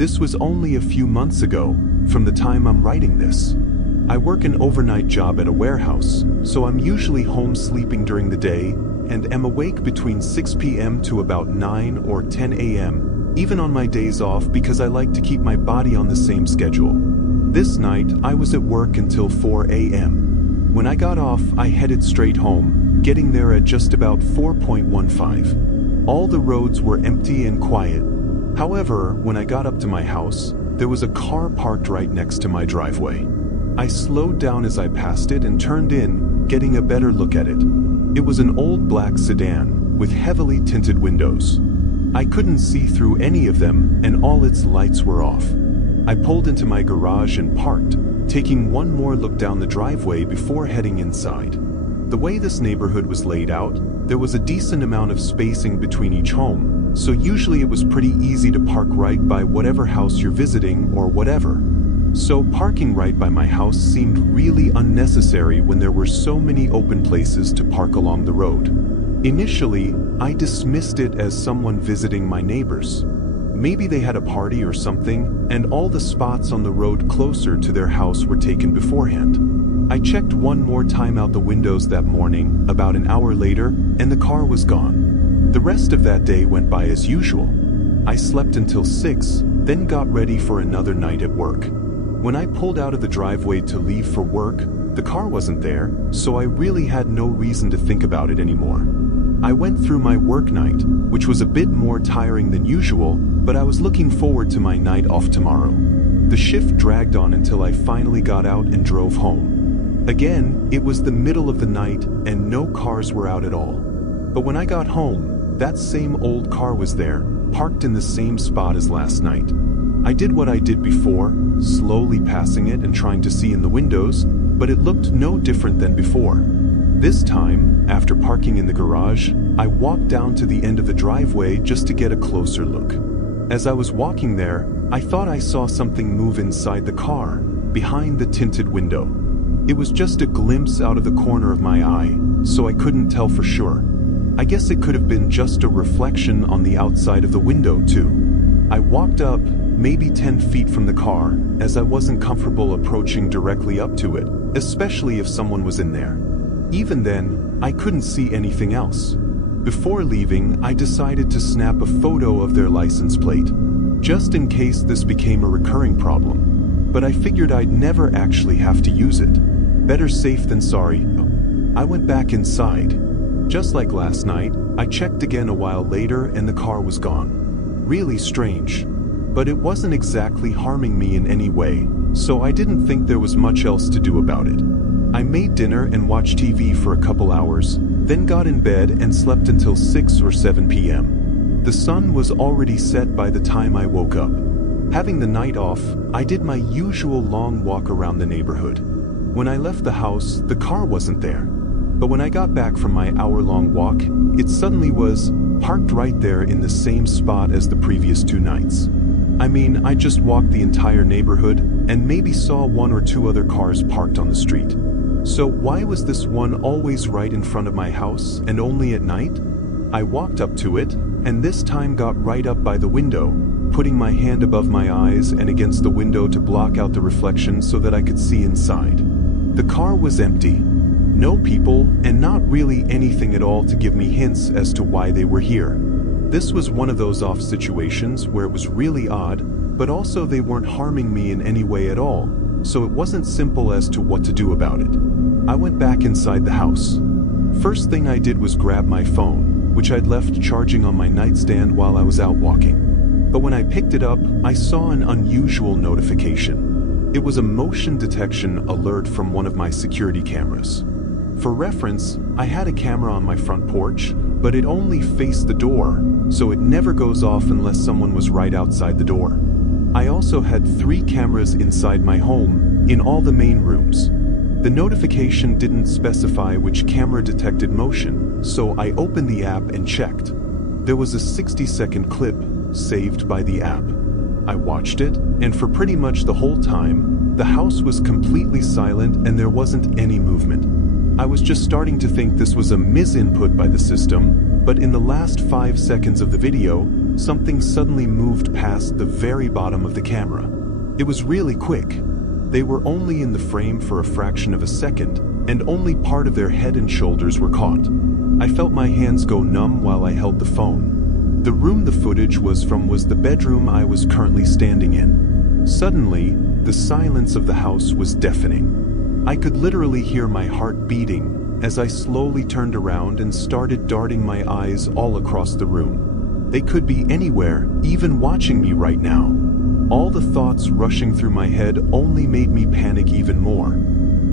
This was only a few months ago, from the time I'm writing this. I work an overnight job at a warehouse, so I'm usually home sleeping during the day and am awake between 6 p.m. to about 9 or 10 a.m., even on my days off because I like to keep my body on the same schedule. This night, I was at work until 4 a.m. When I got off, I headed straight home, getting there at just about 4:15. All the roads were empty and quiet. However, when I got up to my house, there was a car parked right next to my driveway. I slowed down as I passed it and turned in, getting a better look at it. It was an old black sedan with heavily tinted windows. I couldn't see through any of them, and all its lights were off. I pulled into my garage and parked, taking one more look down the driveway before heading inside. The way this neighborhood was laid out, there was a decent amount of spacing between each home, so usually it was pretty easy to park right by whatever house you're visiting or whatever. So parking right by my house seemed really unnecessary when there were so many open places to park along the road. Initially, I dismissed it as someone visiting my neighbors. Maybe they had a party or something, and all the spots on the road closer to their house were taken beforehand. I checked one more time out the windows that morning, about an hour later, and the car was gone. The rest of that day went by as usual. I slept until 6, then got ready for another night at work. When I pulled out of the driveway to leave for work, the car wasn't there, so I really had no reason to think about it anymore. I went through my work night, which was a bit more tiring than usual, but I was looking forward to my night off tomorrow. The shift dragged on until I finally got out and drove home. Again, it was the middle of the night and no cars were out at all. But when I got home, that same old car was there, parked in the same spot as last night. I did what I did before, slowly passing it and trying to see in the windows, but it looked no different than before. This time, after parking in the garage, I walked down to the end of the driveway just to get a closer look. As I was walking there, I thought I saw something move inside the car, behind the tinted window. It was just a glimpse out of the corner of my eye, so I couldn't tell for sure. I guess it could have been just a reflection on the outside of the window too. I walked up, maybe 10 feet from the car, as I wasn't comfortable approaching directly up to it, especially if someone was in there. Even then, I couldn't see anything else. Before leaving, I decided to snap a photo of their license plate, just in case this became a recurring problem. But I figured I'd never actually have to use it. Better safe than sorry. I went back inside. Just like last night, I checked again a while later and the car was gone. Really strange. But it wasn't exactly harming me in any way, so I didn't think there was much else to do about it. I made dinner and watched TV for a couple hours, then got in bed and slept until 6 or 7 p.m. The sun was already set by the time I woke up. Having the night off, I did my usual long walk around the neighborhood. When I left the house, the car wasn't there. But when I got back from my hour-long walk, it suddenly was parked right there in the same spot as the previous 2 nights. I mean, I just walked the entire neighborhood and maybe saw 1 or 2 other cars parked on the street. So why was this one always right in front of my house and only at night? I walked up to it, and this time got right up by the window, putting my hand above my eyes and against the window to block out the reflection so that I could see inside. The car was empty. No people, and not really anything at all to give me hints as to why they were here. This was one of those off situations where it was really odd, but also they weren't harming me in any way at all, so it wasn't simple as to what to do about it. I went back inside the house. First thing I did was grab my phone, which I'd left charging on my nightstand while I was out walking. But when I picked it up, I saw an unusual notification. It was a motion detection alert from one of my security cameras. For reference, I had a camera on my front porch, but it only faced the door, so it never goes off unless someone was right outside the door. I also had 3 cameras inside my home, in all the main rooms. The notification didn't specify which camera detected motion, so I opened the app and checked. There was a 60-second clip saved by the app. I watched it, and for pretty much the whole time, the house was completely silent and there wasn't any movement. I was just starting to think this was a misinput by the system, but in the last 5 seconds of the video, something suddenly moved past the very bottom of the camera. It was really quick. They were only in the frame for a fraction of a second, and only part of their head and shoulders were caught. I felt my hands go numb while I held the phone. The room the footage was from was the bedroom I was currently standing in. Suddenly, the silence of the house was deafening. I could literally hear my heart beating as I slowly turned around and started darting my eyes all across the room. They could be anywhere, even watching me right now. All the thoughts rushing through my head only made me panic even more.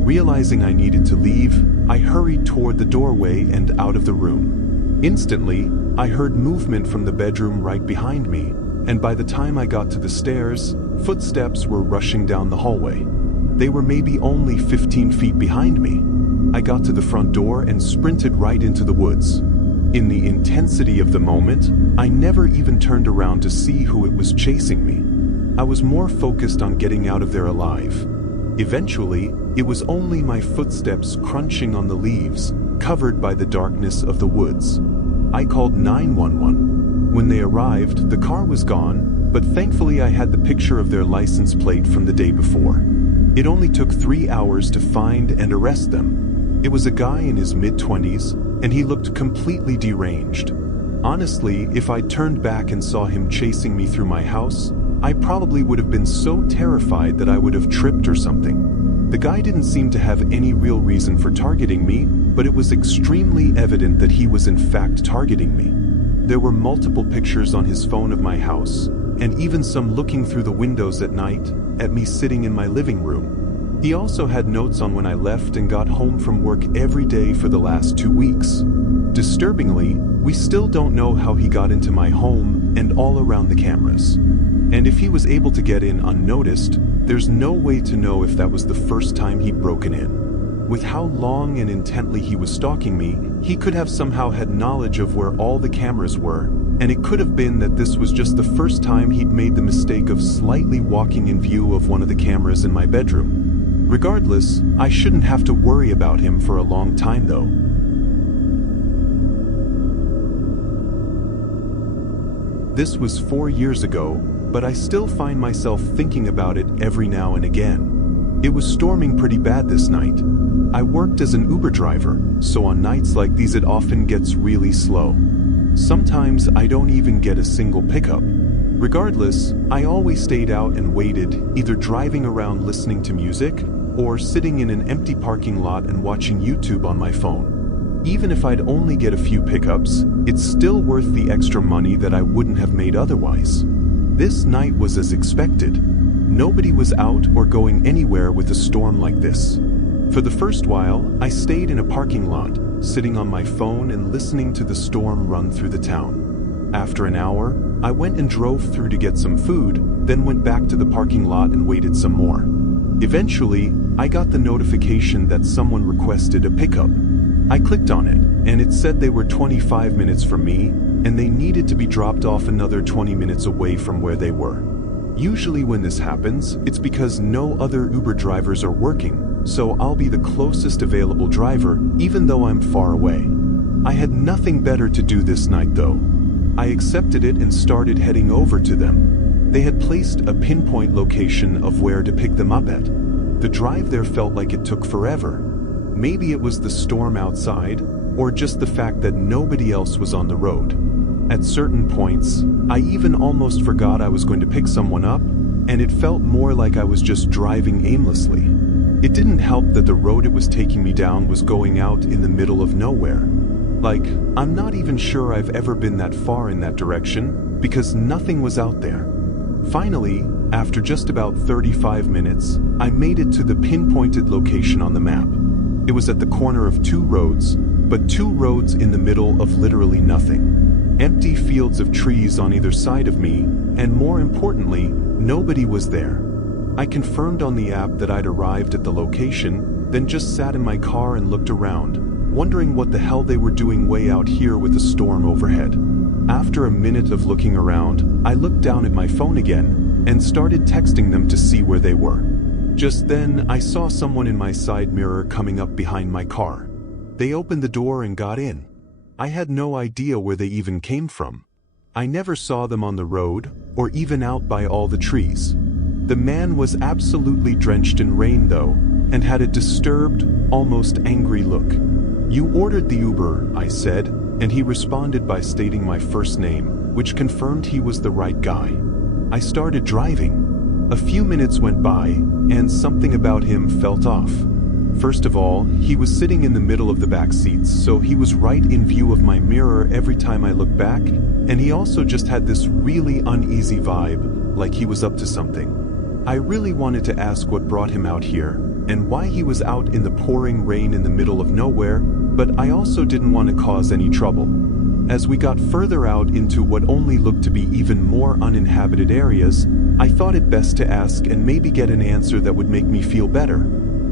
Realizing I needed to leave, I hurried toward the doorway and out of the room. Instantly, I heard movement from the bedroom right behind me, and by the time I got to the stairs, footsteps were rushing down the hallway. They were maybe only 15 feet behind me. I got to the front door and sprinted right into the woods. In the intensity of the moment, I never even turned around to see who it was chasing me. I was more focused on getting out of there alive. Eventually, it was only my footsteps crunching on the leaves, covered by the darkness of the woods. I called 911. When they arrived, the car was gone, but thankfully I had the picture of their license plate from the day before. It only took 3 hours to find and arrest them. It was a guy in his mid-20s, and he looked completely deranged. Honestly, if I turned back and saw him chasing me through my house, I probably would have been so terrified that I would have tripped or something. The guy didn't seem to have any real reason for targeting me, but it was extremely evident that he was in fact targeting me. There were multiple pictures on his phone of my house, and even some looking through the windows at night, at me sitting in my living room. He also had notes on when I left and got home from work every day for the last 2 weeks. Disturbingly, we still don't know how he got into my home and all around the cameras. And if he was able to get in unnoticed, there's no way to know if that was the first time he'd broken in. With how long and intently he was stalking me, he could have somehow had knowledge of where all the cameras were, and it could have been that this was just the first time he'd made the mistake of slightly walking in view of one of the cameras in my bedroom. Regardless, I shouldn't have to worry about him for a long time though. This was 4 years ago, but I still find myself thinking about it every now and again. It was storming pretty bad this night. I worked as an Uber driver, so on nights like these it often gets really slow. Sometimes I don't even get a single pickup. Regardless, I always stayed out and waited, either driving around listening to music, or sitting in an empty parking lot and watching YouTube on my phone. Even if I'd only get a few pickups, it's still worth the extra money that I wouldn't have made otherwise. This night was as expected. Nobody was out or going anywhere with a storm like this. For the first while, I stayed in a parking lot, sitting on my phone and listening to the storm run through the town. After an hour, I went and drove through to get some food, then went back to the parking lot and waited some more. Eventually, I got the notification that someone requested a pickup. I clicked on it, and it said they were 25 minutes from me, and they needed to be dropped off another 20 minutes away from where they were. Usually when this happens, it's because no other Uber drivers are working, so I'll be the closest available driver, even though I'm far away. I had nothing better to do this night though. I accepted it and started heading over to them. They had placed a pinpoint location of where to pick them up at. The drive there felt like it took forever. Maybe it was the storm outside, or just the fact that nobody else was on the road. At certain points, I even almost forgot I was going to pick someone up, and it felt more like I was just driving aimlessly. It didn't help that the road it was taking me down was going out in the middle of nowhere. Like, I'm not even sure I've ever been that far in that direction, because nothing was out there. Finally, after just about 35 minutes, I made it to the pinpointed location on the map. It was at the corner of 2 roads, but 2 roads in the middle of literally nothing. Empty fields of trees on either side of me, and more importantly, nobody was there. I confirmed on the app that I'd arrived at the location, then just sat in my car and looked around, wondering what the hell they were doing way out here with a storm overhead. After a minute of looking around, I looked down at my phone again, and started texting them to see where they were. Just then, I saw someone in my side mirror coming up behind my car. They opened the door and got in. I had no idea where they even came from. I never saw them on the road, or even out by all the trees. The man was absolutely drenched in rain though, and had a disturbed, almost angry look. "You ordered the Uber," I said, and he responded by stating my first name, which confirmed he was the right guy. I started driving. A few minutes went by, and something about him felt off. First of all, he was sitting in the middle of the back seats, so he was right in view of my mirror every time I looked back, and he also just had this really uneasy vibe, like he was up to something. I really wanted to ask what brought him out here, and why he was out in the pouring rain in the middle of nowhere, but I also didn't want to cause any trouble. As we got further out into what only looked to be even more uninhabited areas, I thought it best to ask and maybe get an answer that would make me feel better.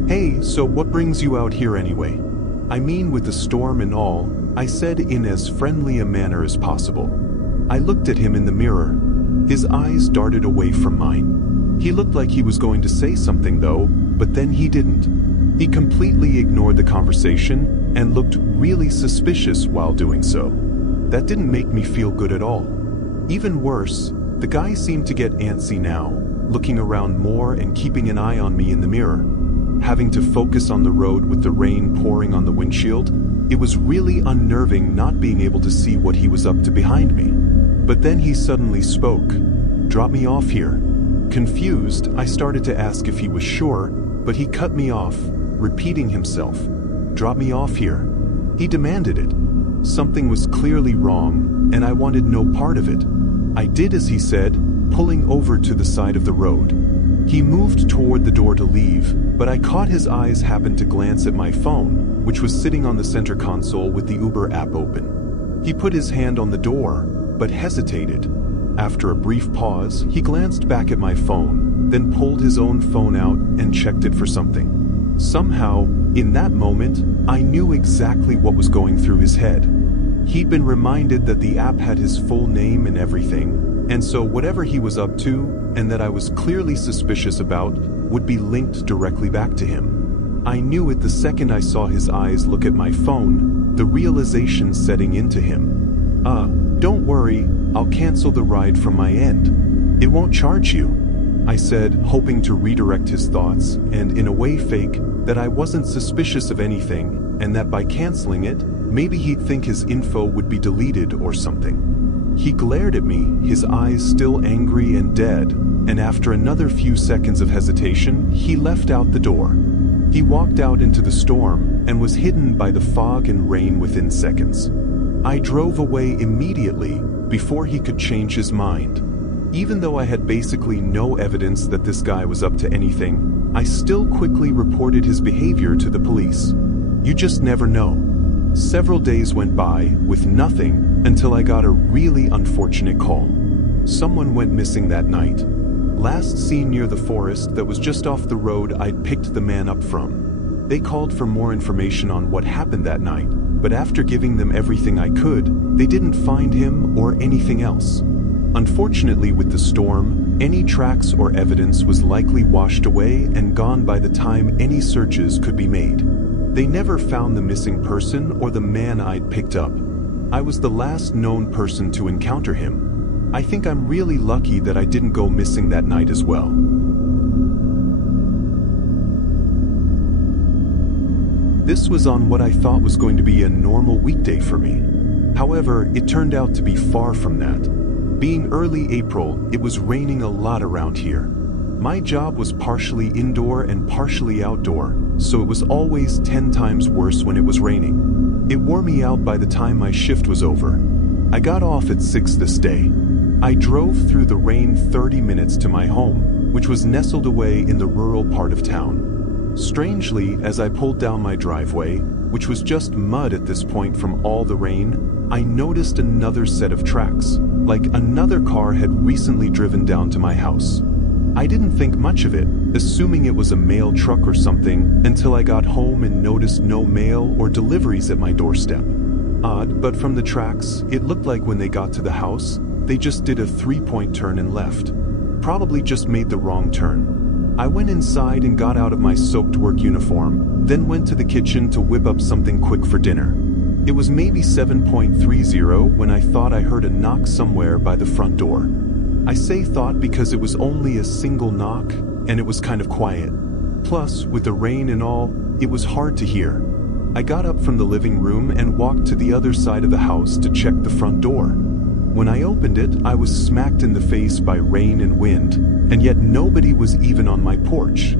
"Hey, so what brings you out here anyway?" "I mean, with the storm and all," I said in as friendly a manner as possible. I looked at him in the mirror. His eyes darted away from mine. He looked like he was going to say something though, but then he didn't. He completely ignored the conversation and looked really suspicious while doing so. That didn't make me feel good at all. Even worse, the guy seemed to get antsy now, looking around more and keeping an eye on me in the mirror. Having to focus on the road with the rain pouring on the windshield, it was really unnerving not being able to see what he was up to behind me. But then he suddenly spoke. "Drop me off here." Confused, I started to ask if he was sure, but he cut me off, repeating himself. "Drop me off here." He demanded it. Something was clearly wrong, and I wanted no part of it. I did as he said, pulling over to the side of the road. He moved toward the door to leave, but I caught his eyes happen to glance at my phone, which was sitting on the center console with the Uber app open. He put his hand on the door, but hesitated. After a brief pause, he glanced back at my phone, then pulled his own phone out and checked it for something. Somehow, in that moment, I knew exactly what was going through his head. He'd been reminded that the app had his full name and everything, and so whatever he was up to, and that I was clearly suspicious about, would be linked directly back to him. I knew it the second I saw his eyes look at my phone, the realization setting into him. Don't worry, I'll cancel the ride from my end. It won't charge you," I said, hoping to redirect his thoughts, and in a way fake, that I wasn't suspicious of anything, and that by canceling it, maybe he'd think his info would be deleted or something. He glared at me, his eyes still angry and dead, and after another few seconds of hesitation, he left out the door. He walked out into the storm, and was hidden by the fog and rain within seconds. I drove away immediately, before he could change his mind. Even though I had basically no evidence that this guy was up to anything, I still quickly reported his behavior to the police. You just never know. Several days went by, with nothing, until I got a really unfortunate call. Someone went missing that night. Last seen near the forest that was just off the road I'd picked the man up from. They called for more information on what happened that night, but after giving them everything I could, they didn't find him or anything else. Unfortunately, with the storm, any tracks or evidence was likely washed away and gone by the time any searches could be made. They never found the missing person or the man I'd picked up. I was the last known person to encounter him. I think I'm really lucky that I didn't go missing that night as well. This was on what I thought was going to be a normal weekday for me. However, it turned out to be far from that. Being early April, it was raining a lot around here. My job was partially indoor and partially outdoor, so it was always 10 times worse when it was raining. It wore me out by the time my shift was over. I got off at 6 this day. I drove through the rain 30 minutes to my home, which was nestled away in the rural part of town. Strangely, as I pulled down my driveway, which was just mud at this point from all the rain, I noticed another set of tracks, like another car had recently driven down to my house. I didn't think much of it, assuming it was a mail truck or something, until I got home and noticed no mail or deliveries at my doorstep. Odd, but from the tracks, it looked like when they got to the house, they just did a 3-point turn and left. Probably just made the wrong turn. I went inside and got out of my soaked work uniform, then went to the kitchen to whip up something quick for dinner. It was maybe 7:30 when I thought I heard a knock somewhere by the front door. I say thought because it was only a single knock, and it was kind of quiet. Plus, with the rain and all, it was hard to hear. I got up from the living room and walked to the other side of the house to check the front door. When I opened it, I was smacked in the face by rain and wind, and yet nobody was even on my porch.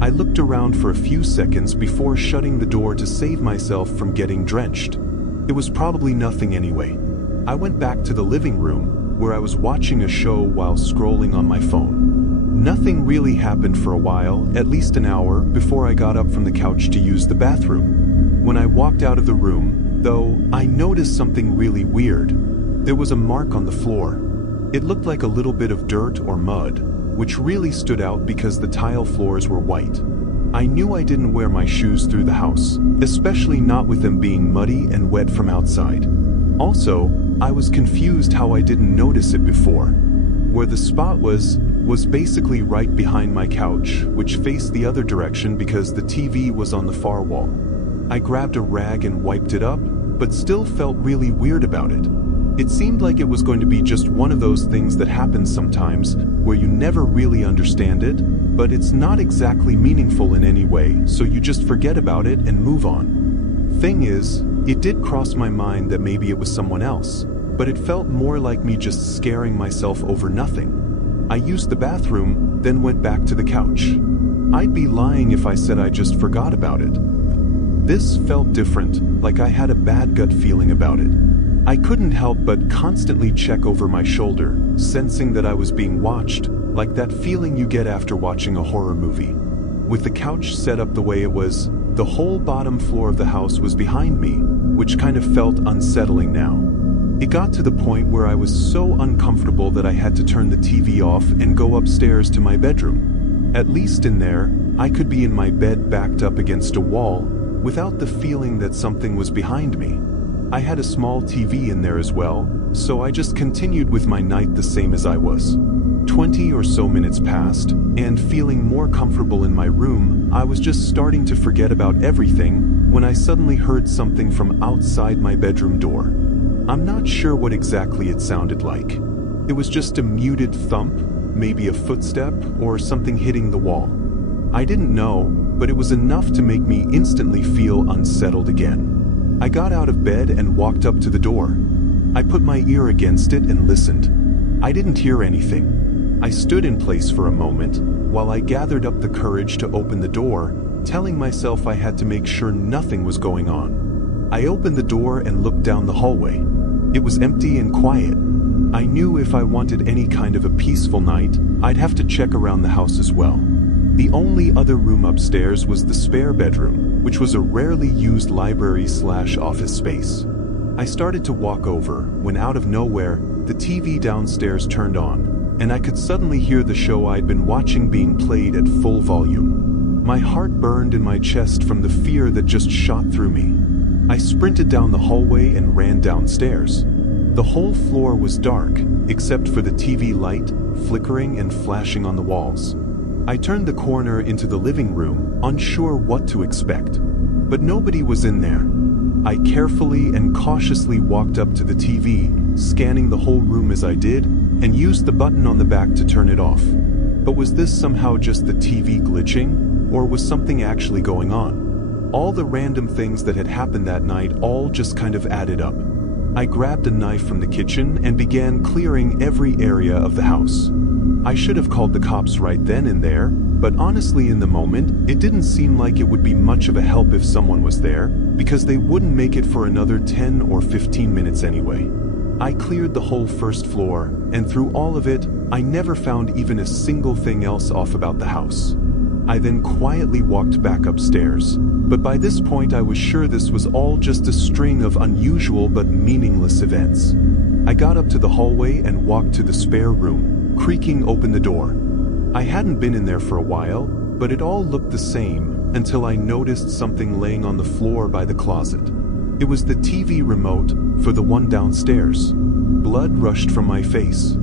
I looked around for a few seconds before shutting the door to save myself from getting drenched. It was probably nothing anyway. I went back to the living room, where I was watching a show while scrolling on my phone. Nothing really happened for a while, at least an hour, before I got up from the couch to use the bathroom. When I walked out of the room, though, I noticed something really weird. There was a mark on the floor. It looked like a little bit of dirt or mud, which really stood out because the tile floors were white. I knew I didn't wear my shoes through the house, especially not with them being muddy and wet from outside. Also, I was confused how I didn't notice it before. Where the spot was basically right behind my couch, which faced the other direction because the TV was on the far wall. I grabbed a rag and wiped it up, but still felt really weird about it. It seemed like it was going to be just one of those things that happens sometimes, where you never really understand it, but it's not exactly meaningful in any way, so you just forget about it and move on. Thing is, it did cross my mind that maybe it was someone else, but it felt more like me just scaring myself over nothing. I used the bathroom, then went back to the couch. I'd be lying if I said I just forgot about it. This felt different, like I had a bad gut feeling about it. I couldn't help but constantly check over my shoulder, sensing that I was being watched, like that feeling you get after watching a horror movie. With the couch set up the way it was, the whole bottom floor of the house was behind me, which kind of felt unsettling now. It got to the point where I was so uncomfortable that I had to turn the TV off and go upstairs to my bedroom. At least in there, I could be in my bed backed up against a wall, without the feeling that something was behind me. I had a small TV in there as well, so I just continued with my night the same as I was. 20 or so minutes passed, and feeling more comfortable in my room, I was just starting to forget about everything when I suddenly heard something from outside my bedroom door. I'm not sure what exactly it sounded like. It was just a muted thump, maybe a footstep, or something hitting the wall. I didn't know, but it was enough to make me instantly feel unsettled again. I got out of bed and walked up to the door. I put my ear against it and listened. I didn't hear anything. I stood in place for a moment, while I gathered up the courage to open the door, telling myself I had to make sure nothing was going on. I opened the door and looked down the hallway. It was empty and quiet. I knew if I wanted any kind of a peaceful night, I'd have to check around the house as well. The only other room upstairs was the spare bedroom, which was a rarely used library/office space. I started to walk over when out of nowhere, the TV downstairs turned on, and I could suddenly hear the show I'd been watching being played at full volume. My heart burned in my chest from the fear that just shot through me. I sprinted down the hallway and ran downstairs. The whole floor was dark, except for the TV light, flickering and flashing on the walls. I turned the corner into the living room, unsure what to expect. But nobody was in there. I carefully and cautiously walked up to the TV, scanning the whole room as I did, and used the button on the back to turn it off. But was this somehow just the TV glitching, or was something actually going on? All the random things that had happened that night all just kind of added up. I grabbed a knife from the kitchen and began clearing every area of the house. I should have called the cops right then and there, but honestly in the moment, it didn't seem like it would be much of a help if someone was there, because they wouldn't make it for another 10 or 15 minutes anyway. I cleared the whole first floor, and through all of it, I never found even a single thing else off about the house. I then quietly walked back upstairs, but by this point I was sure this was all just a string of unusual but meaningless events. I got up to the hallway and walked to the spare room, creaking open the door. I hadn't been in there for a while, but it all looked the same until I noticed something laying on the floor by the closet. It was the TV remote for the one downstairs. Blood rushed from my face.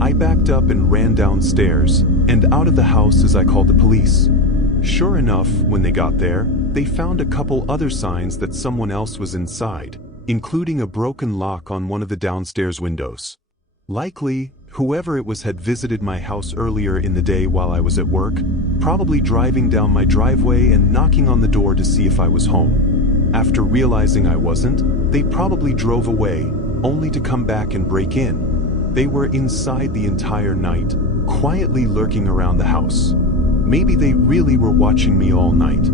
I backed up and ran downstairs and out of the house as I called the police. Sure enough, when they got there, they found a couple other signs that someone else was inside, including a broken lock on one of the downstairs windows. Likely, whoever it was had visited my house earlier in the day while I was at work, probably driving down my driveway and knocking on the door to see if I was home. After realizing I wasn't, they probably drove away, only to come back and break in. They were inside the entire night, quietly lurking around the house. Maybe they really were watching me all night.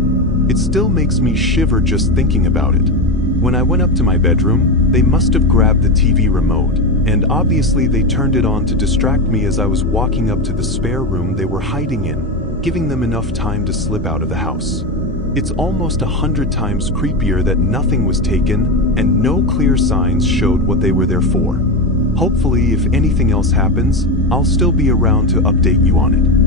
It still makes me shiver just thinking about it. When I went up to my bedroom, they must have grabbed the TV remote, and obviously they turned it on to distract me as I was walking up to the spare room they were hiding in, giving them enough time to slip out of the house. It's almost 100 times creepier that nothing was taken and no clear signs showed what they were there for. Hopefully, if anything else happens, I'll still be around to update you on it.